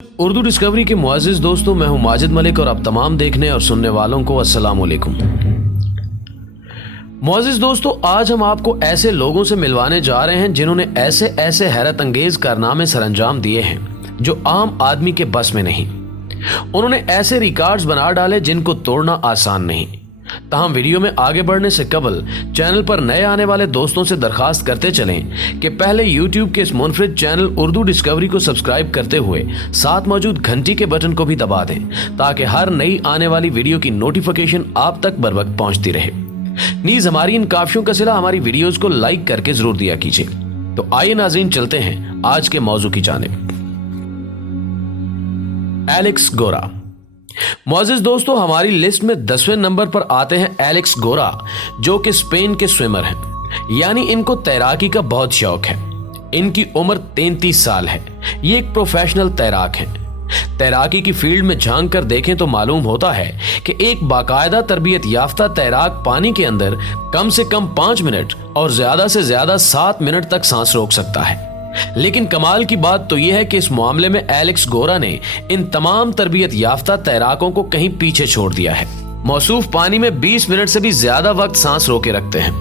Urdu discovery के मुअज़्ज़िज़ दोस्तों, मैं हूं माजिद मलिक और आप तमाम देखने और सुनने वालों को अस्सलाम वालेकुम। मुअज़्ज़िज़ दोस्तों, आज हम आपको ऐसे लोगों से मिलवाने जा रहे हैं जिन्होंने ऐसे ऐसे हैरत अंगेज कारनामे सरअंजाम दिए हैं जो आम आदमी के बस में नहीं। उन्होंने ऐसे रिकॉर्ड्स बना डाले जिनको तोड़ना आसान नहीं। ताहम वीडियो में आगे बढ़ने से कबल चैनल पर नए आने वाले दोस्तों से दरखास्त करते चलें कि पहले YouTube के इस मुनफरिद चैनल उर्दू डिस्कवरी को सब्सक्राइब करते हुए साथ मौजूद घंटी के बटन को भी दबा दें ताकि हर नई आने वाली वीडियो की नोटिफिकेशन आप तक बर वक्त पहुंचती रहे। नीज हमारी इन काफियों का सिला हमारी वीडियोस को लाइक करके जरूर दिया कीजिए। तो आइए नाज़रीन, चलते हैं आज के मौजू की जानिब। एलेक्स गोरा। मुअज़्ज़िज़ दोस्तों, हमारी लिस्ट में 10वें नंबर पर आते हैं एलेक्स गोरा, जो कि स्पेन के स्विमर हैं, यानी इनको तैराकी का बहुत शौक है। इनकी उम्र 33 साल है। ये एक प्रोफेशनल तैराक हैं। तैराकी की फील्ड में झांक कर देखें तो मालूम होता है कि एक बाकायदा तरबियत याफ्ता तैराक पानी के अंदर कम से कम 5 मिनट और ज्यादा से ज्यादा 7 मिनट तक सांस रोक सकता है। लेकिन कमाल की बात तो यह है कि इस मामले में एलेक्स गोरा ने इन तमाम तरबियत याफ्ता तैराकों को कहीं पीछे छोड़ दिया है। मौसूफ पानी में 20 मिनट से भी ज्यादा वक्त सांस रोके रखते हैं।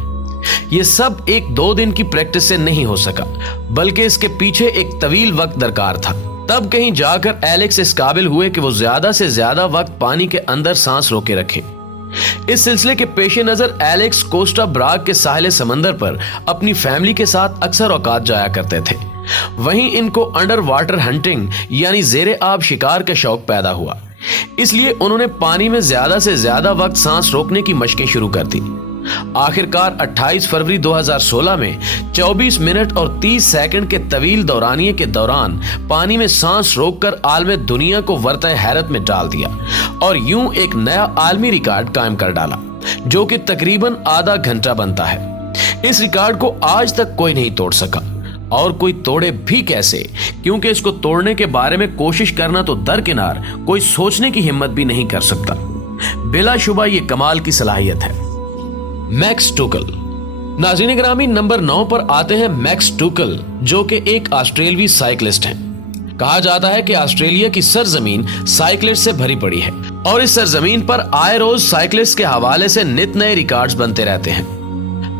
ये सब 1-2 दिन की प्रैक्टिस से नहीं हो सका, बल्कि इसके पीछे एक तवील वक्त दरकार था। तब कहीं जाकर एलेक्स इस काबिल हुए कि वो ज्यादा से ज्यादा वक्त पानी के अंदर सांस रोके रखे। इस सिलसिले के पेश नजर एलेक्स कोस्टा ब्राग के साहिल समंदर पर अपनी फैमिली के साथ अक्सर औकात जाया करते थे। वहीं इनको अंडर वाटर हंटिंग यानी जेरे आब शिकार का शौक पैदा हुआ, इसलिए उन्होंने पानी में ज्यादा से ज्यादा वक्त सांस रोकने की मशकें शुरू कर दी। आखिरकार 28 फरवरी 2016 में 24 मिनट और 30 सेकंड के तवील दौरानिये के दौरान पानी में सांस रोककर आलमी दुनिया को वर्तए हैरत में डाल दिया और यूं एक नया आलमी रिकॉर्ड कायम कर डाला, जो कि तकरीबन आधा घंटा बनता है। इस रिकॉर्ड को आज तक कोई नहीं तोड़ सका, और कोई तोड़े भी कैसे, क्योंकि इसको तोड़ने के बारे में कोशिश करना तो दरकिनार कोई सोचने की हिम्मत भी नहीं कर सकता। बिलाशुबा ये कमाल की सलाहियत है। Max Tuchel. नाज़रीन ग्रामी, नंबर 9 पर आते हैं मैक्स टूकल, जो कि एक ऑस्ट्रेलियाई साइकिलिस्ट हैं। कहा जाता है कि ऑस्ट्रेलिया की सरजमीन साइकिलिस्ट से भरी पड़ी है और इस सरजमीन पर आए रोज साइकिलिस्ट के हवाले से नित नए रिकॉर्ड्स बनते रहते हैं।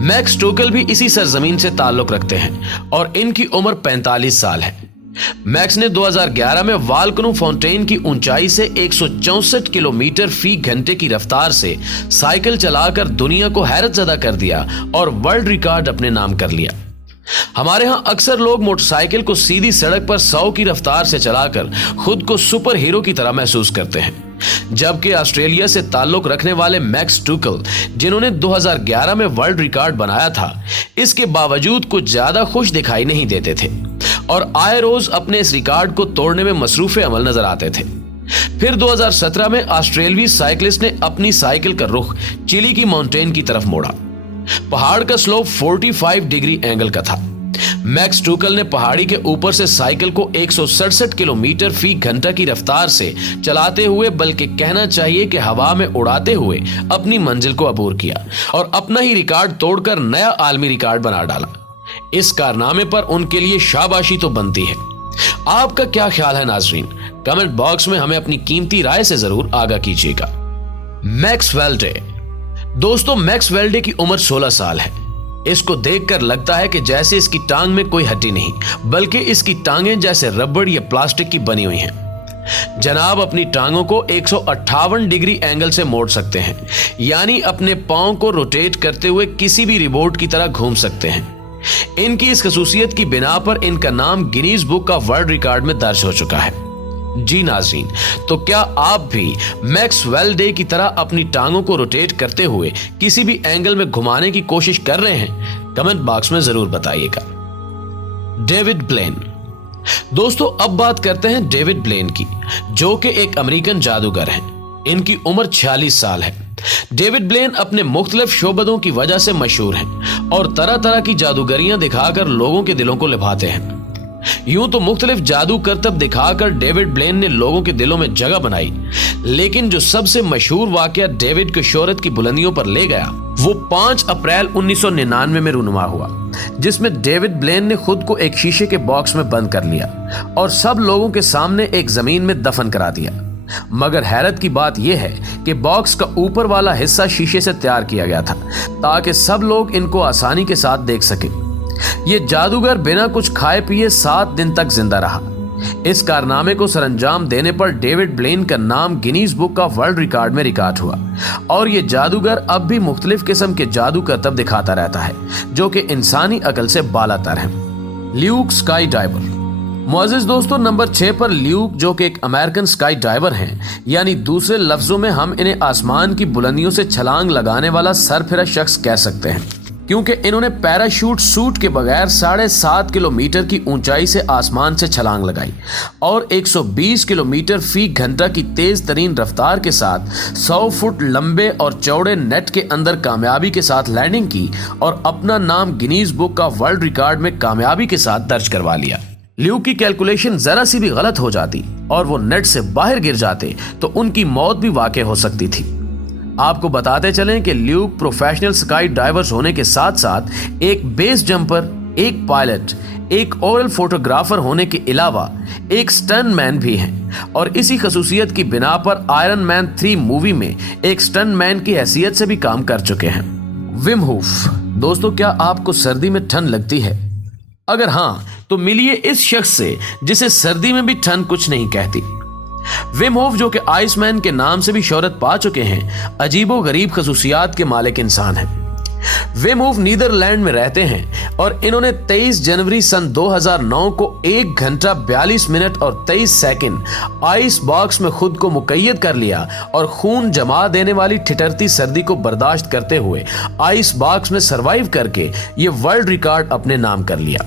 मैक्स टूकल भी इसी सरजमीन से ताल्लुक रखते हैं और इनकी उम्र 45 साल है। मैक्स ने 2011 में वाल्कनो फाउंटेन की ऊंचाई से 164 किलोमीटर फी घंटे की रफ्तार से साइकिल चलाकर दुनिया को हैरत ज़दा कर दिया और वर्ल्ड रिकॉर्ड अपने नाम कर लिया। हमारे यहाँ अक्सर लोग मोटरसाइकिल को सीधी सड़क पर 100 की रफ्तार से चलाकर खुद को सुपर हीरो की तरह महसूस करते हैं, जबकि ऑस्ट्रेलिया से ताल्लुक रखने वाले मैक्स टूकल, जिन्होंने 2011 में वर्ल्ड रिकॉर्ड बनाया था, इसके बावजूद कुछ ज्यादा खुश दिखाई नहीं देते थे और आए रोज अपने इस रिकॉर्ड को तोड़ने में मसरूफ अमल नजर आते थे। फिर 2017 में ऑस्ट्रेलियाई साइकिलिस्ट ने अपनी साइकिल का रुख चिली की माउंटेन की तरफ मोड़ा। पहाड़ का स्लोप 45 डिग्री एंगल का था। मैक्स टूकल ने पहाड़ी के ऊपर से साइकिल को 167 किलोमीटर फी घंटा की रफ्तार से चलाते हुए, बल्कि कहना चाहिए कि हवा में उड़ाते हुए अपनी मंजिल को अबूर किया और अपना ही रिकॉर्ड तोड़कर नया आलमी रिकॉर्ड बना डाला। इस कारनामे पर उनके लिए शाबाशी तो बनती है। आपका क्या ख्याल है नाजरीन? कमेंट बॉक्स में हमें अपनी कीमती राय से जरूर आगाह कीजिएगा। Max Velde. दोस्तों, मैक्स वेल्डे की उम्र 16 साल है। इसको देखकर लगता है कि जैसे इसकी टांग में कोई हड्डी नहीं, बल्कि इसकी टांगें जैसे रबड़ या प्लास्टिक की बनी हुई हैं। जनाब अपनी टांगों को 158 डिग्री एंगल से मोड़ सकते हैं, यानी अपने पांव को रोटेट करते हुए किसी भी रिमोट की तरह घूम सकते हैं। इनकी इस खसूसियत की बिना पर इनका नाम Guinness book of world record में दर्ज हो चुका है। जी नाज़रीन, तो क्या आप भी मैक्स वेल्डे की तरह अपनी टांगों को रोटेट करते हुए किसी भी एंगल में घुमाने की कोशिश कर रहे हैं? कमेंट बॉक्स में जरूर बताइएगा। David Blaine. दोस्तों, अब बात करते हैं डेविड ब्लेन की, जो कि एक अमेरिकन जादूगर हैं। इनकी उम्र 46 साल है। डेविड ब्लेन अपने मुख्तलिफ शोबदों की वजह से मशहूर हैं और तरह तरह की जादूगरियां दिखाकर लोगों के दिलों को लुभाते हैं। यूं तो मुख्तलिफ जादू करतब दिखाकर डेविड ब्लेन ने लोगों के दिलों में जगह बनाई, लेकिन जो सबसे मशहूर वाकया डेविड को शोहरत की बुलंदियों पर ले गया वो 5 अप्रैल 1999 में रूनुमा हुआ, जिसमें डेविड ब्लेन ने खुद को एक शीशे के बॉक्स में बंद कर लिया और सब लोगों के सामने एक जमीन में दफन करा दिया। मगर हैरत की बात यह है कि बॉक्स का ऊपर वाला हिस्सा शीशे से तैयार किया गया था ताकि सब लोग इनको आसानी के साथ देख सके। ये जादूगर बिना कुछ खाए पिए 7 दिन तक जिंदा रहा। इस कारनामे को सरंजाम देने पर डेविड ब्लेन का नाम Guinness book of world record में रिकॉर्ड हुआ और ये जादूगर अब भी मुख्तलिफ किस्म के जादू करतब दिखाता रहता है जो कि इंसानी अकल से बालातर है। Luke sky diver. मुअज़्ज़िज़ दोस्तों, नंबर 6 पर ल्यूक, जो कि एक अमेरिकन स्काई डाइवर हैं, यानी दूसरे लफ्जों में हम इन्हें आसमान की बुलंदियों से छलांग लगाने वाला सरफिरा शख्स कह सकते हैं, क्योंकि इन्होंने पैराशूट सूट के बगैर 7.5 किलोमीटर की ऊंचाई से आसमान से छलांग लगाई और 120 किलोमीटर फी घंटा की तेज तरीन रफ्तार के साथ 100 फुट लंबे और चौड़े नेट के अंदर कामयाबी के साथ लैंडिंग की और अपना नाम Guinness book of world record में कामयाबी के साथ दर्ज करवा लिया। ल्यूक की कैलकुलेशन जरा सी भी गलत हो जाती और वो नेट से बाहर गिर जाते तो उनकी मौत भी वाक़ई हो सकती थी। आपको बताते चलें कि ल्यूक प्रोफेशनल स्काई डाइवर्स होने के साथ साथ एक बेस जंपर, एक पायलट, एक ओरल फोटोग्राफर होने के अलावा एक स्टंट मैन भी हैं और इसी खसूसियत की बिना पर आयरन मैन 3 मूवी में एक स्टंट मैन की हैसियत से भी काम कर चुके हैं। Vim Hoff. दोस्तों, क्या आपको सर्दी में ठंड लगती है? अगर हाँ, तो मिलिए इस शख्स से जिसे सर्दी में भी ठंड कुछ नहीं कहती। विम होफ, जो कि आइसमैन के नाम से भी शोहरत पा चुके हैं, अजीबो गरीब खसूसियात के मालिक इंसान हैं। विम होफ नीदरलैंड में रहते हैं और इन्होंने 23 जनवरी सन 2009 को 1 घंटा 42 मिनट और 23 सेकंड आइस बॉक्स में खुद को मुकैयद कर लिया और खून जमा देने वाली ठिठुरती सर्दी को बर्दाश्त करते हुए आइस बॉक्स में सरवाइव करके ये वर्ल्ड रिकॉर्ड अपने नाम कर लिया।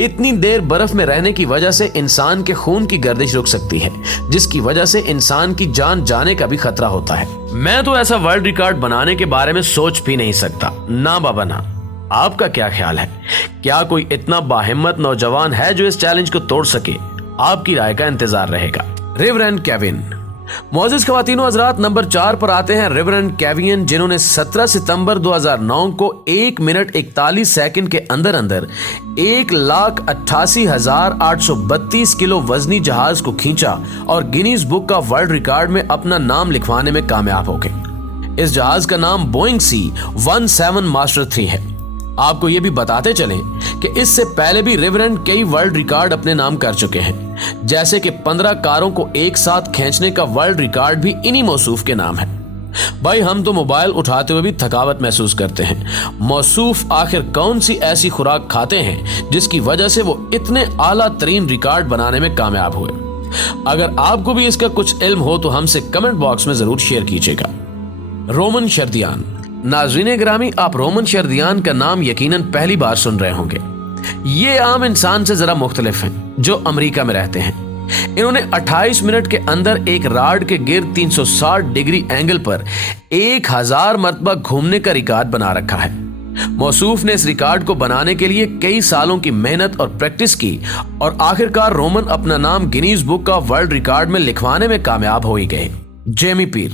इतनी देर बर्फ में रहने की वजह से इंसान के खून की गर्दिश रुक सकती है, जिसकी वजह से इंसान की जान जाने का भी खतरा होता है। मैं तो ऐसा वर्ल्ड रिकॉर्ड बनाने के बारे में सोच भी नहीं सकता, ना बाबा ना। आपका क्या ख्याल है? क्या कोई इतना बाहिम्मत नौजवान है जो इस चैलेंज को तोड़ सके? आपकी राय का इंतजार रहेगा। Reverend Kevin. मुअज़्ज़िज़ ख़वातीनो हज़रात, नंबर 4 पर आते हैं रेवरेंड केविन, जिन्होंने 17 सितंबर 2009 को 1 मिनट 41 सेकंड के अंदर अंदर 1,88,832 किलो वजनी जहाज को खींचा और Guinness book of world record में अपना नाम लिखवाने में कामयाब हो गए। इस जहाज का नाम बोइंग C-17 मास्टर 3 है। आपको ये भी बताते चलें कि इससे पहले भी रेवरेंड कई वर्ल्ड रिकॉर्ड अपने नाम कर चुके हैं, जैसे कि 15 कारों को एक साथ खींचने का वर्ल्ड रिकॉर्ड भी इन्हीं मौसूफ के नाम है। भाई, हम तो मोबाइल उठाते हुए भी थकावट महसूस करते हैं। मौसूफ आखिर कौन सी ऐसी खुराक खाते हैं जिसकी वजह से वो इतने आला तरीन रिकॉर्ड बनाने में कामयाब हुए? अगर आपको भी इसका कुछ इल्म हो तो हमसे कमेंट बॉक्स में जरूर शेयर कीजिएगा। रोमन शर्दियान। नाज़रीन ग्रामी, आप रोमन शर्दियान का नाम यकीनन पहली बार सुन रहे होंगे। ये आम इंसान से जरा मुख्तलिफ हैं जो अमेरिका में रहते हैं। इन्होंने 28 मिनट के अंदर एक राड के गिर्द 360 डिग्री एंगल पर 1000 मरतबा घूमने का रिकॉर्ड बना रखा है। मौसूफ ने इस रिकॉर्ड को बनाने के लिए कई सालों की मेहनत और प्रैक्टिस की और आखिरकार रोमन अपना नाम Guinness book of world record में लिखवाने में कामयाब हो ही गए। जेमी पीर।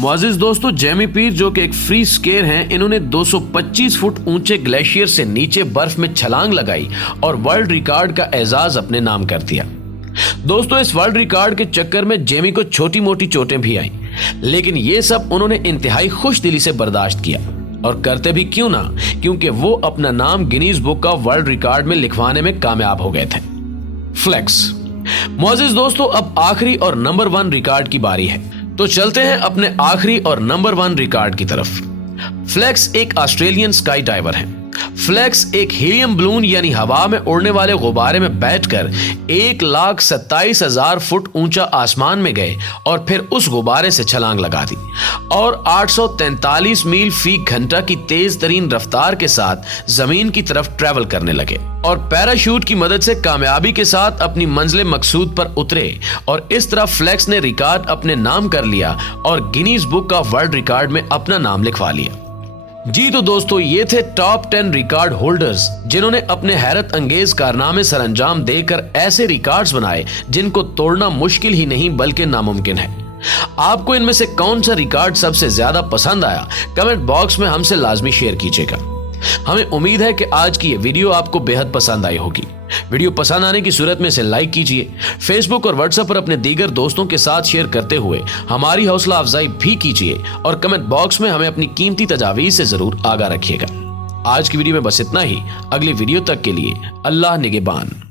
मुअज़्ज़िज़ दोस्तों, जेमी पीर, जो कि एक फ्री स्केर हैं, इन्होंने 225 फुट ऊंचे ग्लेशियर से नीचे बर्फ में छलांग लगाई और वर्ल्ड रिकॉर्ड का एजाज अपने नाम कर दिया। दोस्तों, इस वर्ल्ड रिकॉर्ड के चक्कर में जेमी को छोटी मोटी चोटें भी आईं, लेकिन ये सब उन्होंने इंतहाई खुश दिली से बर्दाश्त किया और करते भी क्यों ना, क्योंकि वो अपना नाम Guinness book of world record में लिखवाने में कामयाब हो गए थे। फ्लेक्स। मुअज़्ज़िज़ दोस्तों, अब आखिरी और नंबर 1 रिकॉर्ड की बारी है, तो चलते हैं अपने आखिरी और नंबर 1 रिकॉर्ड की तरफ। फ्लेक्स एक ऑस्ट्रेलियन स्काई डाइवर है। फ्लेक्स एक हीलियम बलून यानी हवा में उड़ने वाले गुब्बारे में बैठकर 1,27,000 फुट ऊंचा आसमान में गए और फिर उस गुब्बारे से छलांग लगा दी और 843 मील फी घंटा की तेज तरीन रफ्तार के साथ जमीन की तरफ ट्रेवल करने लगे और पैराशूट की मदद से कामयाबी के साथ अपनी मंजिल मकसूद पर उतरे और इस तरह फ्लेक्स ने रिकॉर्ड अपने नाम कर लिया और Guinness book of world record में अपना नाम लिखवा लिया। जी तो दोस्तों, ये थे टॉप 10 रिकॉर्ड होल्डर्स जिन्होंने अपने हैरत अंगेज कारनामे सरअंजाम देकर ऐसे रिकॉर्ड्स बनाए जिनको तोड़ना मुश्किल ही नहीं बल्कि नामुमकिन है। आपको इनमें से कौन सा रिकॉर्ड सबसे ज्यादा पसंद आया, कमेंट बॉक्स में हमसे लाजमी शेयर कीजिएगा। हमें उम्मीद है कि आज की ये वीडियो आपको बेहद पसंद आई होगी। वीडियो पसंद आने की सूरत में इसे लाइक कीजिए, फेसबुक और व्हाट्सएप पर अपने दीगर दोस्तों के साथ शेयर करते हुए हमारी हौसला अफजाई भी कीजिए और कमेंट बॉक्स में हमें अपनी कीमती तजावीज़ से जरूर आगाह रखिएगा। आज की वीडियो में बस इतना ही। अगली वीडियो तक के लिए अल्लाह निगहबान।